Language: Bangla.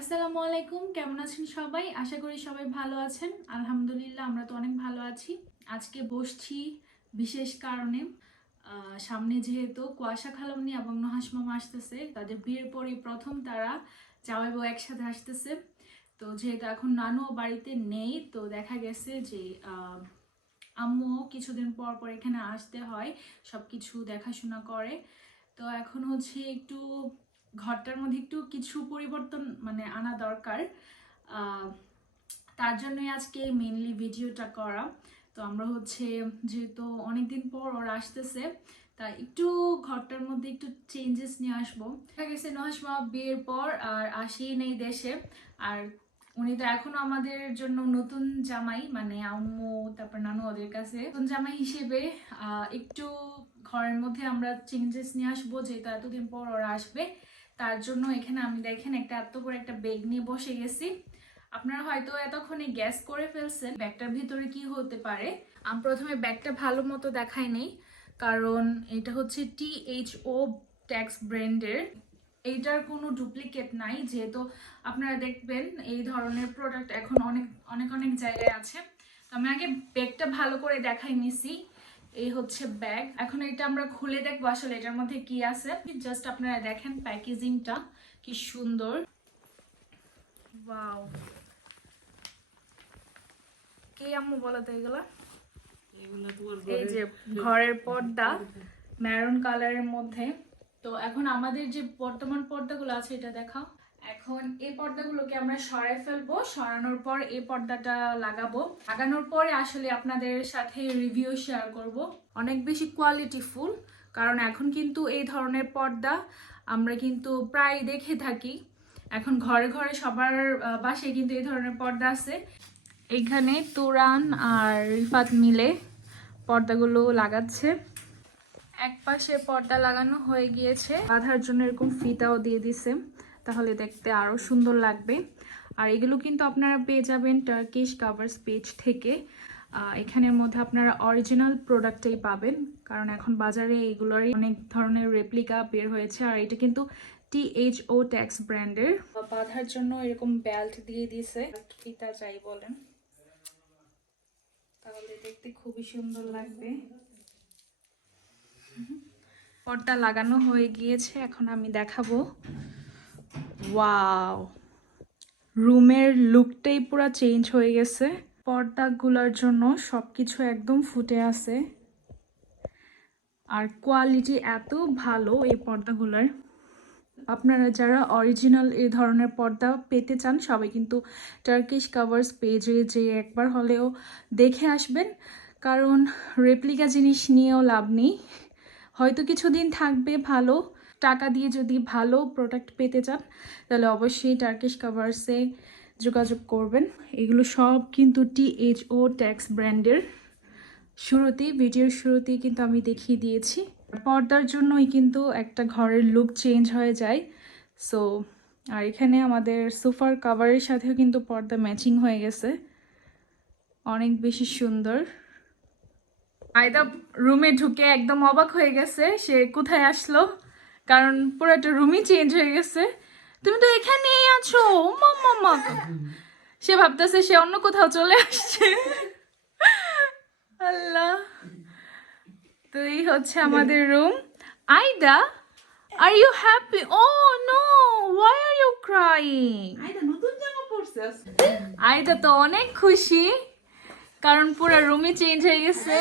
আসসালামু আলাইকুম কেমন আছেন সবাই? আশা করি সবাই ভালো আছেন। আলহামদুলিল্লাহ, আমরা তো অনেক ভালো আছি। আজকে বসছি বিশেষ কারণে সামনে যেহেতু কুয়াশা খালামনি এবং নহাস মামা আসতেছে, তাদের বিয়ের পরই প্রথম তারা জামাই একসাথে আসতেছে। তো যেহেতু এখন নানুও বাড়িতে নেই, তো দেখা গেছে যে আম্মুও কিছুদিন পর পর এখানে আসতে হয় সব কিছু দেখাশোনা করে। তো এখন হচ্ছে একটু ঘরটার মধ্যে একটু কিছু পরিবর্তন মানে আনা দরকার। তার জন্যই আজকে মেনলি ভিডিওটা করা। তো আমরা হচ্ছে যেহেতু অনেকদিন পর ওরা আসতেছে তা একটু ঘরটার মধ্যে একটু চেঞ্জেস নিয়ে আসব। দেখা গেছে নহাসমা বিয়ের পর আর আসেই নেই দেশে। আর উনি তো এখনও আমাদের জন্য নতুন জামাই মানে আম্মু, তারপর নানু ওদের কাছে। নতুন জামাই হিসেবে একটু ঘরের মধ্যে আমরা চেঞ্জেস নিয়ে আসব, যেহেতু এতদিন পর ওরা আসবে। তার জন্য এখানে আমি দেখেন একটা এত বড় একটা ব্যাগ নিয়ে বসে গেছি। আপনারা হয়তো এতক্ষণে গ্যাস করে ফেলছেন ব্যাগটার ভিতরে কি হতে পারে। আমি প্রথমে ব্যাগটা ভালো মতো দেখাই নেই, কারণ এটা হচ্ছে টি এইচ ও ট্যাক্স ব্র্যান্ডের এইটার কোনো ডুপ্লিকেট নাই, যেহেতু আপনারা দেখবেন এই ধরনের প্রোডাক্ট এখন অনেক অনেক অনেক জায়গায় আছে। তো আমি আগে ব্যাগটা ভালো করে দেখাই নিছি। এই হচ্ছে ব্যাগ। এখন এটা আমরা খুলে দেখব আসলে এটার মধ্যে কি আছে। জাস্ট আপনারা দেখেন প্যাকেজিংটা কি সুন্দর। ওয়াও। কে আম্মু বলো তো এগুলা? এগুলা এই যে ঘরের পর্দা ম্যারুন কালারের মধ্যে। তো এখন আমাদের যে বর্তমান পর্দাগুলো আছে এটা দেখাও। এখন এই পর্দাগুলোকে আমরা সরাই ফেলব। সরানোর পর এই পর্দাটা লাগাবো। লাগানোর পরে আসলে আপনাদের সাথে রিভিউ শেয়ার করব। অনেক বেশি কোয়ালিটিফুল কারণ এখন কিন্তু এই ধরনের পর্দা আমরা কিন্তু প্রায় দেখে থাকি। এখন ঘরে ঘরে সবার বাসায় কিন্তু এই ধরনের পর্দা আছে। এখানে তুরান আর রিফাত মিলে পর্দাগুলো লাগাচ্ছে। এক পাশে পর্দা লাগানো হয়ে গিয়েছে। বাঁধার জন্য এরকম ফিতাও দিয়ে দিছে। তাহলে দেখতে আরও সুন্দর লাগবে। আর এগুলো কিন্তু আপনারা পেয়ে যাবেন টার্কিশ কাভার্স পেজ থেকে। এখানের মধ্যে আপনারা অরিজিনাল প্রোডাক্টটাই পাবেন। কারণ এখন বাজারে এগুলোরই অনেক ধরনের রেপ্লিকা বের হয়েছে। আর এটা কিন্তু টি এইচ ও ট্যাক্স ব্র্যান্ডের বাঁধার জন্য এরকম বেল্ট দিয়ে দিছে ফিতা চাই বলেন। তাহলে দেখতে খুবই সুন্দর লাগবে। পর্দা লাগানো হয়ে গিয়েছে। এখন আমি দেখাবো। ওয়াও রুমের লুকটাই পুরো চেঞ্জ হয়ে গেছে। পর্দাগুলোর জন্য সবকিছু একদম ফুটে আছে। আর কোয়ালিটি এত ভালো এই পর্দাগুলোর। আপনারা যারা অরিজিনাল এই ধরনের পর্দা পেতে চান, সবাই কিন্তু টার্কিশ কাভার্স পেজে যে একবার হলেও দেখে আসবেন। কারণ রেপ্লিকা জিনিস নিয়েও লাভ নেই। হয়তো কিছুদিন থাকবে ভালো টাকা দিয়ে যদি ভালো প্রোডাক্ট পেতে চান, তাহলে অবশ্যই টার্কিশ কাভার্সে যোগাযোগ করবেন। এগুলো সব কিন্তু টি এইচ ও ট্যাক্স ব্র্যান্ডের শুরুতেই ভিডিওর শুরুতেই কিন্তু আমি দেখিয়ে দিয়েছি। পর্দার জন্যই কিন্তু একটা ঘরের লুক চেঞ্জ হয়ে যায়। সো আর এখানে আমাদের সোফার কাভারের সাথেও কিন্তু পর্দা ম্যাচিং হয়ে গেছে। অনেক বেশি সুন্দর। আয়দা রুমে ঢুকে একদম অবাক হয়ে গেছে, সে কোথায় আসলো? কারণ পুরো একটা রুমই চেঞ্জ হয়ে গেছে। তুমি তো এখানেই আছো। মাম্মা সে ভাবতেছে সে অন্য কোথাও চলে আসছে। আল্লাহ। তো এই হচ্ছে আমাদের room Aida are you happy oh no why are you crying. Aida তো অনেক খুশি। কারণ পুরো রুমই চেঞ্জ হয়ে গেছে।